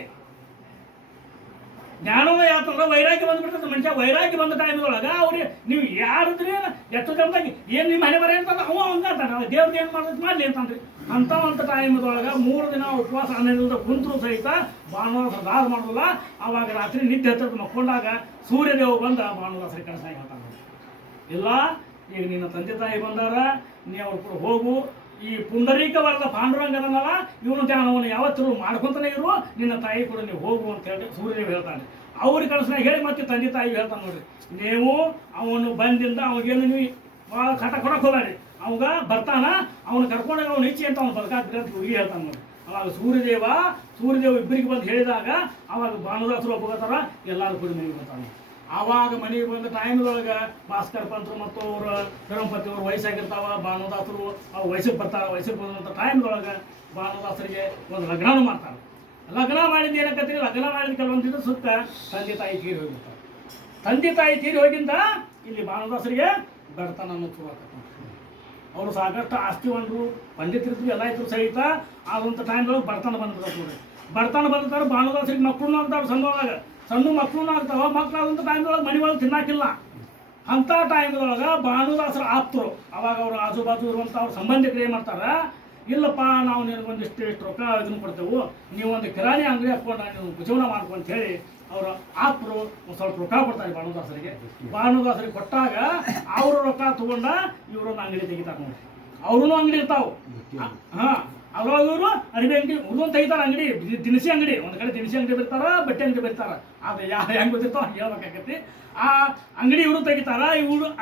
ಜ್ಞಾನೋದಯ ಯಾತಂದ್ರೆ ವೈರಾಗ್ಯ ಬಂದುಬಿಟ್ಟಿರ್ತೈತೆ. ಮನುಷ್ಯ ವೈರಾಗ್ಯ ಬಂದ ಟೈಮ್ದೊಳಗೆ ಅವ್ರಿಗೆ ನೀವು ಯಾರಿದ್ರಿ ಎಷ್ಟು ಜನದಾಗ ಏನು ನಿಮ್ಮ ಮನೆ ಬರ ಅಂತಂದ್ರೆ ಅವ ಹಂಗಂತಾನೆ, ದೇವ್ರದ್ದು ಏನು ಮಾಡೋದು ಮಾಡಲಿ ಅಂತಂದ್ರಿ. ಅಂಥ ಟೈಮ್ದೊಳಗೆ 3 ದಿನ ಉಪವಾಸ ಅನ್ನದಿಂದ ಕುಂತರೂ ಸಹಿತ ಭಾನುದಾಸರು ದಾದ ಮಾಡೋದಿಲ್ಲ. ಆವಾಗ ರಾತ್ರಿ ನಿದ್ದೆ ಹತ್ತದ ಮಕ್ಕೊಂಡಾಗ ಸೂರ್ಯದೇವ ಬಂದ ಭಾನುದಾಸರಿಗೆ ಕನಸಾಗಿ ಹೇಳ್ತಾನೆ, ಇಲ್ಲ ಈಗ ನಿನ್ನ ತಂದೆ ತಾಯಿ ಬಂದಾರ, ನೀ ಅವ್ರ ಕೂಡ ಹೋಗು, ಈ ಪುಂಡರೀಕ ವರದ ಪಾಂಡುರಂಗನಲ್ಲ ಇವನು ಧ್ಯಾನವನ್ನು ಯಾವತ್ತೂ ಮಾಡ್ಕೊಂತಾನೆ ಇರು, ನಿನ್ನ ತಾಯಿ ಕೂಡ ನೀವು ಹೋಗು ಅಂತ ಹೇಳಿ ಸೂರ್ಯದೇವ ಹೇಳ್ತಾನೆ. ಅವ್ರಿಗೆ ಕನಸನಾಗ ಹೇಳಿ ಮತ್ತೆ ತಂದೆ ತಾಯಿ ಹೇಳ್ತಾನೆ ನೋಡ್ರಿ, ನೀವು ಅವನು ಬಂದಿಂದ ಅವಾಗೇನು ನೀವು ಭಾಳ ಕಟ ಕೊಡಕ್ಕೆ ಹೋಗ್ಬೇಡಿ, ಅವಾಗ ಬರ್ತಾನ, ಅವನು ಕರ್ಕೊಂಡಾಗ ಅವ್ನು ಇಚ್ಛೆ ಅಂತ ಅವ್ನು ಬದುಕಾಗ್ತೀರಿ ಅಂತ ಹುಡುಗಿ ಹೇಳ್ತಾನೆ ನೋಡಿ. ಅವಾಗ ಸೂರ್ಯದೇವ ಇಬ್ಬರಿಗೆ ಬಂದು ಹೇಳಿದಾಗ ಅವಾಗ ಭಾನುದಾಸರು ಒಪ್ಪಗತ್ತಾರ, ಎಲ್ಲರೂ ಕೂಡ ಮನೆಗೆ ಬರ್ತಾನೆ. ಆವಾಗ ಮನೆಗೆ ಬಂದ ಟೈಮ್ದೊಳಗೆ ಭಾಸ್ಕರ್ ಪಂತರು ಮತ್ತು ಅವರು ಗಣಪತಿ ಅವರು ವಯಸ್ಸಾಗಿರ್ತಾವ. ಭಾನುದಾಸರು ಅವ್ರು ವಯಸ್ಸಿಗೆ ಬರ್ತಾರೆ. ವಯಸ್ಸಿಗೆ ಬಂದಂಥ ಟೈಮ್ದೊಳಗೆ ಭಾನುದಾಸರಿಗೆ ಒಂದು ಲಗ್ನನೂ ಮಾಡ್ತಾರೆ. ಲಗ್ನ ಮಾಡಿದ್ದು ಏನಕ್ಕತ್ತೀರಿ? ಲಗ್ನ ಮಾಡಿದ ಕೆಲವೊಂದಿದ್ದು ಸುತ್ತ ತಂದೆ ತಾಯಿ ತೀರಿ ಹೋಗಿರ್ತಾರೆ. ತಂದೆ ತಾಯಿ ತೀರಿ ಹೋಗಿಂದ ಇಲ್ಲಿ ಭಾನುದಾಸರಿಗೆ ಬಡತನ ಅನ್ನೋದು ಶುರು ಆಗ್ತದೆ. ಅವರು ಸಾಕಷ್ಟು ಆಸ್ತಿವಂತರು, ಪಂಡಿತರಿದ್ರು, ಎಲ್ಲ ಇದ್ರು ಸಹಿತ ಆದಂಥ ಟೈಮ್ದೊಳಗೆ ಬಡತನ ಬಂದ್ಬಿಡ್ತಾರೆ ನೋಡಿ. ಬಡತನ ಬಂದಿರ್ತಾರೆ. ಭಾನುದಾಸರಿಗೆ ಮಕ್ಕಳು ಆಗ್ತಾವೆ, ಸಣ್ಣ ಮಕ್ಕಳು ಆಗ್ತಾವ. ಮಕ್ಕಳಾದಂಥ ಟೈಮ್ದೊಳಗೆ ಮನೆ ಒಳಗೆ ತಿನ್ನಾಕಿಲ್ಲ. ಅಂಥ ಟೈಮ್ದೊಳಗೆ ಭಾನುದಾಸರ ಆಪ್ತರು, ಅವಾಗ ಅವರು ಆಜು ಬಾಜು ಇರುವಂಥ ಅವ್ರ ಸಂಬಂಧಿಕರು ಏನು ಮಾಡ್ತಾರೆ, ಇಲ್ಲಪ್ಪ ನಾವು ನಿನಗೊಂದಿಷ್ಟು ರೊಕ್ಕ ಇದನ್ನು ಕೊಡ್ತೇವೆ, ನೀವು ಒಂದು ಕಿರಾಣಿ ಅಂಗಡಿ ಹಾಕ್ಕೊಂಡು ನೀವು ಜೀವನ ಮಾಡ್ಕೊ ಅಂತ ಹೇಳಿ ಅವರ ಆಪ್ತರು ಒಂದು ಸ್ವಲ್ಪ ರೊಕ್ಕ ಕೊಡ್ತಾರೆ ಭಾನುದಾಸರಿಗೆ. ಭಾನುದಾಸರಿಗೆ ಕೊಟ್ಟಾಗ ಅವರು ರೊಕ್ಕ ತಗೊಂಡ ಇವರೊಂದು ಅಂಗಡಿ ತೆಗಿತಾರೆ ನೋಡಿ. ಅವ್ರೂ ಅಂಗಡಿ ಇರ್ತಾವೆ. ಹಾಂ, ಅದ್ರೊಳಗೆ ಇವರು ಅರಿವೆ ಅಂಗಡಿ ಉಳಿದೊಂದು ತೆಗಿತಾರೆ ಅಂಗಡಿ, ದಿನಸಿ ಅಂಗಡಿ. ಒಂದು ಕಡೆ ದಿನಸಿ ಅಂಗಡಿ ಬರ್ತಾರ, ಬಟ್ಟೆ ಅಂಗಡಿ ಬರ್ತಾರೆ. ಆದರೆ ಯಾರು ಹೆಂಗೆ ಗೊತ್ತಿರ್ತಾವ ಹಂಗೆ ಹೇಳ್ಬೇಕಾಗತ್ತಿ. ಆ ಅಂಗಡಿ ಇವರು ತೆಗಿತಾರ.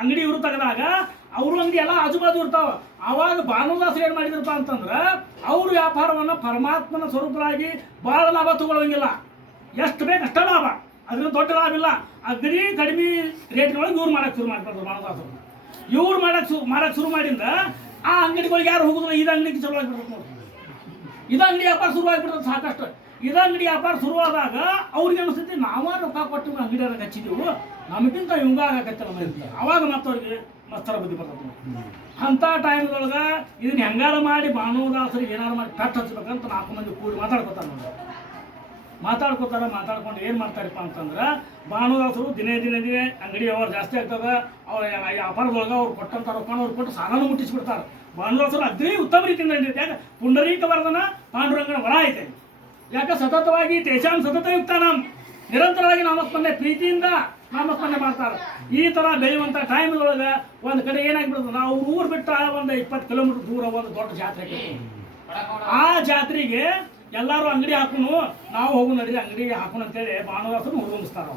ಅಂಗಡಿ ಇವರು ತೆಗೆದಾಗ ಅವರು ಅಂಗಡಿ ಎಲ್ಲ ಆಜು ಬಾಜು ಇರ್ತಾವ. ಆವಾಗ ಭಾನುದಾಸರು ಏನು ಮಾಡಿದ್ರಪ್ಪ ಅಂತಂದ್ರೆ, ಅವ್ರ ವ್ಯಾಪಾರವನ್ನು ಪರಮಾತ್ಮನ ಸ್ವರೂಪರಾಗಿ ಭಾಳ ಲಾಭ ತಗೊಳ್ಳೋಂಗಿಲ್ಲ. ಎಷ್ಟು ಬೇಕು ಅಷ್ಟೇ ಲಾಭ, ಅದರಿಂದ ದೊಡ್ಡ ಲಾಭ ಇಲ್ಲ. ಅಗ್ರಿ ಕಡಿಮೆ ರೇಟ್ನೊಳಗೆ ಇವ್ರು ಮಾಡಕ್ಕೆ ಶುರು ಮಾಡ್ತಾರೆ ಭಾನುದಾಸರು. ಇವ್ರು ಮಾಡಕ್ಕೆ ಶುರು ಮಾಡಿಂದ ಆ ಅಂಗಡಿಗಳಿಗೆ ಯಾರು ಹೋಗೋದಿಲ್ಲ. ಇದು ಅಂಗಡಿಗೆ ಚಲೋ ಆಗಿಬಿಡ್ತಾರೆ ನೋಡಿ. ಇದು ಅಂಗಡಿ ವ್ಯಾಪಾರ ಶುರುವಾಗಿಬಿಡ್ತದೆ ಸಾಕಷ್ಟು. ಇದು ಅಂಗಡಿ ವ್ಯಾಪಾರ ಶುರುವಾದಾಗ ಅವ್ರಿಗೆ ಅನಿಸ್ತೈತಿ, ನಾವ ರೊಕ್ಕ ಕೊಟ್ಟು ಅಂಗಡಿಯಾಗ ಹಚ್ಚಿದೆವು, ನಮಗಿಂತ ಇವಂಗ ಆಗತ್ತಲ್ಲ. ಅವಾಗ ಮತ್ತೆ ಅವ್ರಿಗೆ ಮಸ್ತರ ಬುದ್ಧಿ ಬರ್ತದೆ. ಅಂಥ ಟೈಮ್ದೊಳಗೆ ಇದನ್ನ ಹೆಂಗಾರ ಮಾಡಿ ಭಾನುದಾಸರಿಗೆ ಏನಾರು ಮಾಡಿ ಪೆಟ್ಟು ಹಚ್ಬೇಕಂತ 4 ಮಂದಿ ಕೂಡಿ ಮಾತಾಡ್ಕೊತಾರೆ ನೋಡಿ. ಮಾತಾಡ್ಕೊಂಡು ಏನು ಮಾಡ್ತಾರಪ್ಪ ಅಂತಂದ್ರೆ ಭಾನುದಾಸರು ದಿನೇ ಅಂಗಡಿ ವ್ಯವಹಾರ ಜಾಸ್ತಿ ಆಗ್ತದೆ. ಅವ್ರ ವ್ಯಾಪಾರದೊಳಗೆ ಅವ್ರು ಕೊಟ್ಟಂಥ ರೊಕ್ಕ ಅವ್ರು ಕೊಟ್ಟು ಸಾಲನೂ ಮುಟ್ಟಿಸ್ಬಿಡ್ತಾರೆ. ಭಾನುದಾಸರು ಅಗ್ರಿ ಉತ್ತಮ ರೀತಿಯಿಂದ ನಡೀತೆ. ಯಾಕೆ ಪುಂಡರೀಕ ವರದನ ಪಾಂಡುರಂಗನ ವರ ಐತೆ. ಯಾಕೆ ಸತತವಾಗಿ ತೇಷಾಂ ಸತತಯುಕ್ತ ನಿರಂತರವಾಗಿ ನಾಮಸ್ಮರಣೆ ಪ್ರೀತಿಯಿಂದ ನಾಮಸ್ಮರಣೆ ಮಾಡ್ತಾರೆ. ಈ ಥರ ಬೆಳೆಯುವಂಥ ಟೈಮ್ದೊಳಗೆ ಒಂದು ಕಡೆ ಏನಾಗಿಬಿಡ್ತದೆ, ನಾವು ಊರು ಬಿಟ್ಟ ಒಂದು 20 ಕಿಲೋಮೀಟರ್ ದೂರ ಒಂದು ದೊಡ್ಡ ಜಾತ್ರೆ ಐತಿ. ಆ ಜಾತ್ರೆಗೆ ಎಲ್ಲರೂ ಅಂಗಡಿ ಹಾಕೋನು, ನಾವು ಹೋಗು ನಡೀರಿ ಅಂಗಡಿಗೆ ಹಾಕೋಣ ಅಂತೇಳಿ ಭಾನುದಾಸರು ಹುಡುಗಿಸ್ತಾರೆ.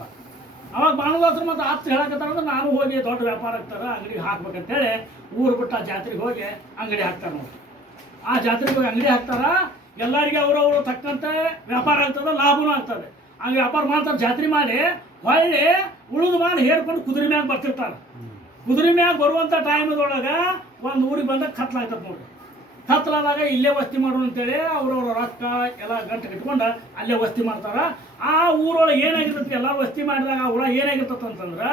ಅವಾಗ ಭಾನುದಾಸರು ಮತ್ತು ಆಪ್ತ ಹೇಳಕತ್ತಾರಂದ್ರೆ ನಾನು ಹೋಗಿ ದೊಡ್ಡ ವ್ಯಾಪಾರ ಆಗ್ತಾರೆ ಅಂಗಡಿಗೆ ಹಾಕ್ಬೇಕಂತೇಳಿ ಊರು ಬಿಟ್ಟು ಆ ಜಾತ್ರೆಗೆ ಹೋಗಿ ಅಂಗಡಿ ಹಾಕ್ತಾರೆ ನೋಡಿ. ಆ ಜಾತ್ರೆಗೆ ಹೋಗಿ ಅಂಗಡಿ ಹಾಕ್ತಾರ. ಎಲ್ಲರಿಗೆ ಅವರವರು ತಕ್ಕಂತೆ ವ್ಯಾಪಾರ ಆಗ್ತದೆ, ಲಾಭನೂ ಆಗ್ತದೆ. ಹಂಗೆ ವ್ಯಾಪಾರ ಮಾಡ್ತಾರೆ. ಜಾತ್ರೆ ಮಾಡಿ ಹೊಳ್ಳಿ ಉಳಿದು ಮಾಡಿ ಹೇರ್ಕೊಂಡು ಕುದುರೆ ಮ್ಯಾಗ ಬರ್ತಿರ್ತಾರೆ. ಕುದುರೆ ಮ್ಯಾಗ ಬರುವಂಥ ಟೈಮ್ದೊಳಗೆ ಒಂದು ಊರಿಗೆ ಬಂದಾಗ ಕತ್ಲಾಗ್ತದೆ ನೋಡ್ರಿ. ಕತ್ಲಾದಾಗ ಇಲ್ಲೇ ವಸ್ತಿ ಮಾಡೋಣ ಅಂತೇಳಿ ಅವ್ರವ್ರ ರೊಕ್ಕ ಎಲ್ಲ ಗಂಟೆ ಕಟ್ಕೊಂಡು ಅಲ್ಲೇ ವಸ್ತಿ ಮಾಡ್ತಾರೆ. ಆ ಊರೊಳಗೆ ಏನಾಗಿರ್ತೈತಿ, ಎಲ್ಲ ವಸ್ತಿ ಮಾಡಿದಾಗ ಆ ಊರಾಗ ಏನಾಗಿರ್ತದೆ ಅಂತಂದ್ರೆ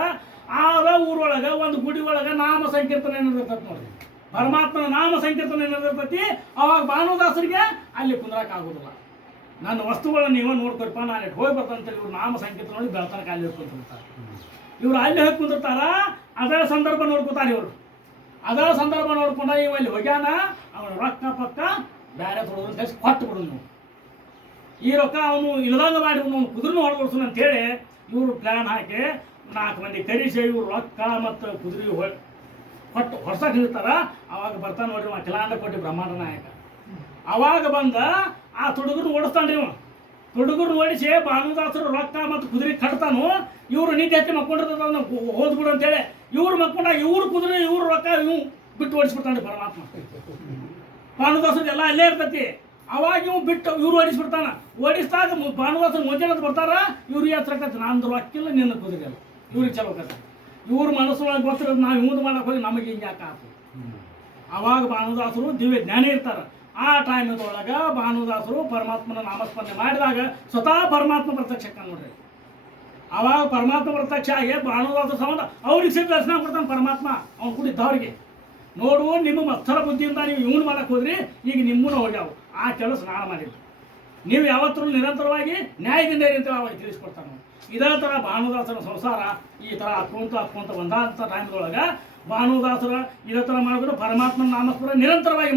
ಆ ಊರೊಳಗೆ ಒಂದು ಗುಡಿ ಒಳಗೆ ನಾಮ ಸಂಕೀರ್ತನೆ ಏನಿರ್ತೈತಿ ನೋಡ್ರಿ. ಪರಮಾತ್ಮನ ನಾಮ ಸಂಕೀರ್ತನೆ ಏನಿರ್ತೈತಿ. ಅವಾಗ ಭಾನುದಾಸರಿಗೆ ಅಲ್ಲಿ ಕುಂದ್ರಕ್ಕೆ ಆಗೋದಿಲ್ಲ. ನನ್ನ ವಸ್ತುಗಳನ್ನ ನೀವು ನೋಡ್ಕೊಳ್ಪ, ನಾನು ಹೋಗಿ ಬರ್ತಂತೇಳಿ ಇವ್ರು ನಾಮ ಸಂಕೀರ್ತನೆ ನೋಡಿ ಬೆಳತನಕ ಅಲ್ಲಿ ಹೋಗ್ಕೊಂತಿರ್ತಾರೆ. ಇವ್ರು ಅಲ್ಲಿ ಹೋಗಿ ಕುಂದಿರ್ತಾರ. ಅದರ ಸಂದರ್ಭ ನೋಡ್ಕೊತಾರೆ ಇವರು. ಅದರ ಸಂದರ್ಭ ನೋಡ್ಕೊಂಡ ಇವ ಅಲ್ಲಿ ಹೋಗ್ಯಾನ, ಅವನ ರೊಕ್ಕ ಪಕ್ಕ ಬೇರೆ ತೊಡೋದು ಅಂತ ಕೊಟ್ಟು ಬಿಡೋದು ನಾವು. ಈ ರೊಕ್ಕ ಅವನು ಇಲ್ದಂಗೆ ಮಾಡಿ ಅವನು ಕುದುರೆನೂ ಹೊರಗೊಡ್ಸೋಣ ಅಂತೇಳಿ ಇವರು ಪ್ಲ್ಯಾನ್ ಹಾಕಿ 4 ಮಂದಿ ಕರೀಸಿ ಇವ್ರು ರೊಕ್ಕ ಮತ್ತು ಕುದುರೆ ಕೊಟ್ಟು ಹೊಡ್ಸಕ್ಕೆ ನಿಲ್ತಾರ. ಅವಾಗ ಬರ್ತಾನೆ ನೋಡ್ರಿ ಅಖಿಲಾಂಡ ಕೋಟಿ ಬ್ರಹ್ಮಾಂಡ ನಾಯಕ. ಅವಾಗ ಬಂದ ಆ ತುಡುಗರು ಓಡಿಸ್ತಾನ್ರಿ ಇವ. ತುಡುಗರು ಓಡಿಸಿ ಭಾನುದಾಸರು ರೊಕ್ಕ ಮತ್ತು ಕುದುರೆ ಕಟ್ತಾನು. ಇವರು ನಿದ್ದೆ ಹತ್ತಿ ಮಕ್ಕೊಂಡಿರ್ತದ ಹೋದ್ಬಿಡು ಅಂತೇಳಿ ಇವ್ರು ಮಕ್ಕೊಂಡಾಗ ಇವ್ರು ಕುದುರೆ ಇವ್ರು ರೊಕ್ಕ ಇವು ಬಿಟ್ಟು ಓಡಿಸ್ಬಿಡ್ತಾನೆ ಪರಮಾತ್ಮ. ಭಾನುದಾಸರು ಎಲ್ಲ ಅಲ್ಲೇ ಇರ್ತೈತಿ. ಅವಾಗ ಇವ್ ಬಿಟ್ಟು ಇವ್ರು ಓಡಿಸ್ಬಿಡ್ತಾನ. ಓಡಿಸಿದಾಗ ಭಾನುದಾಸರು ಮುಂಜಾನೆ ಬರ್ತಾರ. ಇವ್ರಿಗೆ ಹತ್ರಕತ್ತೆ ನಂದು ರೊಕ್ಕಿಲ್ಲ, ನಿನ್ನ ಕುದುರೆ ಅಲ್ಲ. ಇವ್ರಿಗೆ ಚಲೋ ಕತೆ. ಇವ್ರ ಮನಸ್ಸೊಳಗೆ ಗೊತ್ತಿರೋದು ನಾವು ಹಿಂದೆ ಮಾಡಕ್ಕೆ ಹೋಗಿ ನಮಗೆ ಹಿಂಗೆ ಯಾಕೆ ಆಯ್ತು. ಅವಾಗ ಭಾನುದಾಸರು ದಿವ್ಯ ಜ್ಞಾನಿ ಇರ್ತಾರೆ. ಆ ಟೈಮ್ದೊಳಗೆ ಭಾನುದಾಸರು ಪರಮಾತ್ಮನ ನಾಮಸ್ಮರಣೆ ಮಾಡಿದಾಗ ಸ್ವತಃ ಪರಮಾತ್ಮ ಪ್ರತ್ಯಕ್ಷ ನೋಡ್ರಿ. ಅವಾಗ ಪರಮಾತ್ಮ ಪ್ರತ್ಯಕ್ಷ ಆಗಿ ಭಾನುದಾಸರ ಸಂಬಂಧ ಅವ್ರಿಗೆ ಸಿಟ್ಟು ದರ್ಶನ ಕೊಡ್ತಾನೆ ಪರಮಾತ್ಮ. ಅವ್ನು ಕೂಡಿದ್ದವ್ರಿಗೆ ನೋಡು, ನಿಮ್ಮ ಮತ್ಸರ ಬುದ್ಧಿಯಿಂದ ನೀವು ಇವನು ಮಾಡಕ್ಕೆ ಹೋದ್ರಿ, ಈಗ ನಿಮ್ಮನ್ನು ಹೋಗ್ಯಾವು. ಆ ಕೆಲಸ ನಾನು ಮಾಡಿದ್ದು. ನೀವು ಯಾವತ್ತೂ ನಿರಂತರವಾಗಿ ನ್ಯಾಯದಿಂದ ಅಂತ ಅವಾಗ ತಿಳಿಸ್ಕೊಡ್ತಾನೆ. ಇದೇ ಥರ ಭಾನುದಾಸರ ಸಂಸಾರ ಈ ಥರ ಹಾಕ್ಕೊಂತ ಒಂದಾದ ಟೈಮ್ದೊಳಗೆ ಭಾನುದಾಸರ ಇದೇ ಥರ ಮಾಡಿದ್ರು. ಪರಮಾತ್ಮನ ನಾಮಸ್ಮರಣೆ ನಿರಂತರವಾಗಿ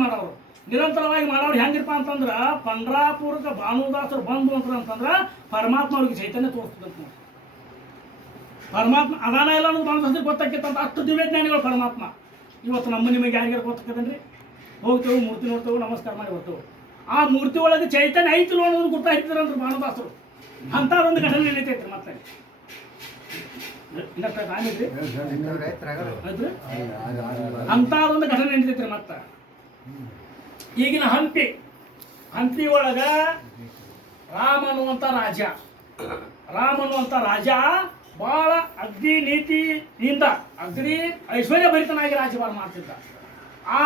ಮಾಡೋರು ಹೆಂಗಿರಪ್ಪ ಅಂತಂದ್ರೆ ಪಂಡ್ರಾಪುರಕ್ಕೆ ಭಾನುದಾಸರು ಬಂದು ಅಂತಂದ್ರೆ ಪರಮಾತ್ಮ ಅವ್ರಿಗೆ ಚೈತನ್ಯ ತೋರಿಸ್ತದಂತ. ಪರಮಾತ್ಮ ಅದಾನ ಎಲ್ಲ ಅನ್ನೋದು ಭಾನುದಾಸರಿಗೆ ಗೊತ್ತಾಗಿತ್ತಂತ. ಅಷ್ಟು ದಿವ್ಯಜ್ಞಾನಿಗಳು ಪರಮಾತ್ಮ. ಇವತ್ತು ನಿಮಗೆ ಯಾರಿಗಾರು ಗೊತ್ತಾಗ್ತದೇನ್ರಿ? ಹೋಗ್ತೇವೆ, ಮೂರ್ತಿ ನೋಡ್ತೇವೆ, ನಮಸ್ಕಾರ ಮಾಡಿ ಬರ್ತೇವೆ. ಆ ಮೂರ್ತಿ ಒಳಗೆ ಚೈತನ್ಯ ಐತಿಲ್ಲ ಅನ್ನೋದು ಗೊತ್ತಾಗ್ತಿದ್ರಂತ ಭಾನುದಾಸರು. ಅಂಥದ್ದೊಂದು ಘಟನೆ ನಡೀತೈತ್ರಿ. ಮತ್ತೆ ಅಂಥದ್ದೊಂದು ಘಟನೆ ನಡೀತೈತ್ರಿ. ಮತ್ತೆ ಈಗಿನ ಹಂಪಿ ಒಳಗ ರಾಮ ಅನ್ನುವಂಥ ರಾಜ ಬಹಳ ಅಗ್ನಿ ನೀತಿಯಿಂದ ಅಗ್ನಿ ಐಶ್ವರ್ಯ ಭರಿತನಾಗಿ ರಾಜ್ಯಭಾರ ಮಾಡ್ತಿದ್ದ.